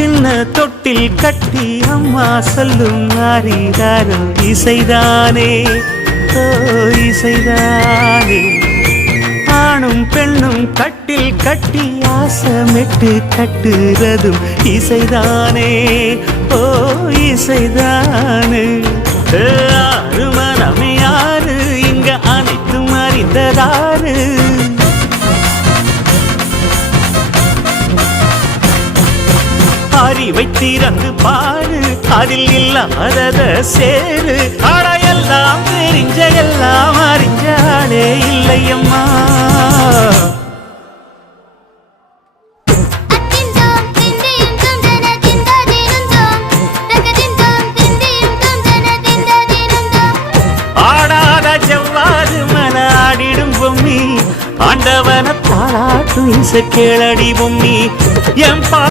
சின்ன தொட்டில் கட்டி அம்மா சொல்லும் ஆரிராரோ இசைதானே ஓ இசைதானே. ஆணும் பெண்ணும் கட்டில் கட்டி ஆசமிட்டு கட்டுறதும் இசைதானே ஓ இசைதானே. ஆறு மனமே யாரு இங்க அனைத்தும் அறிந்ததாரு. அறிவை திறந்து பாரு அதில் இல்லாதத சேரு. அடையெல்லாம் தெரிஞ்ச எல்லாம் அறிஞ்சாலே இல்லையம்மா. ஆடாத செவ்வாது மன ஆடிடும் பொம்மி ஆண்டவன பாராட்டு இசை கேளடி பொம்மி என்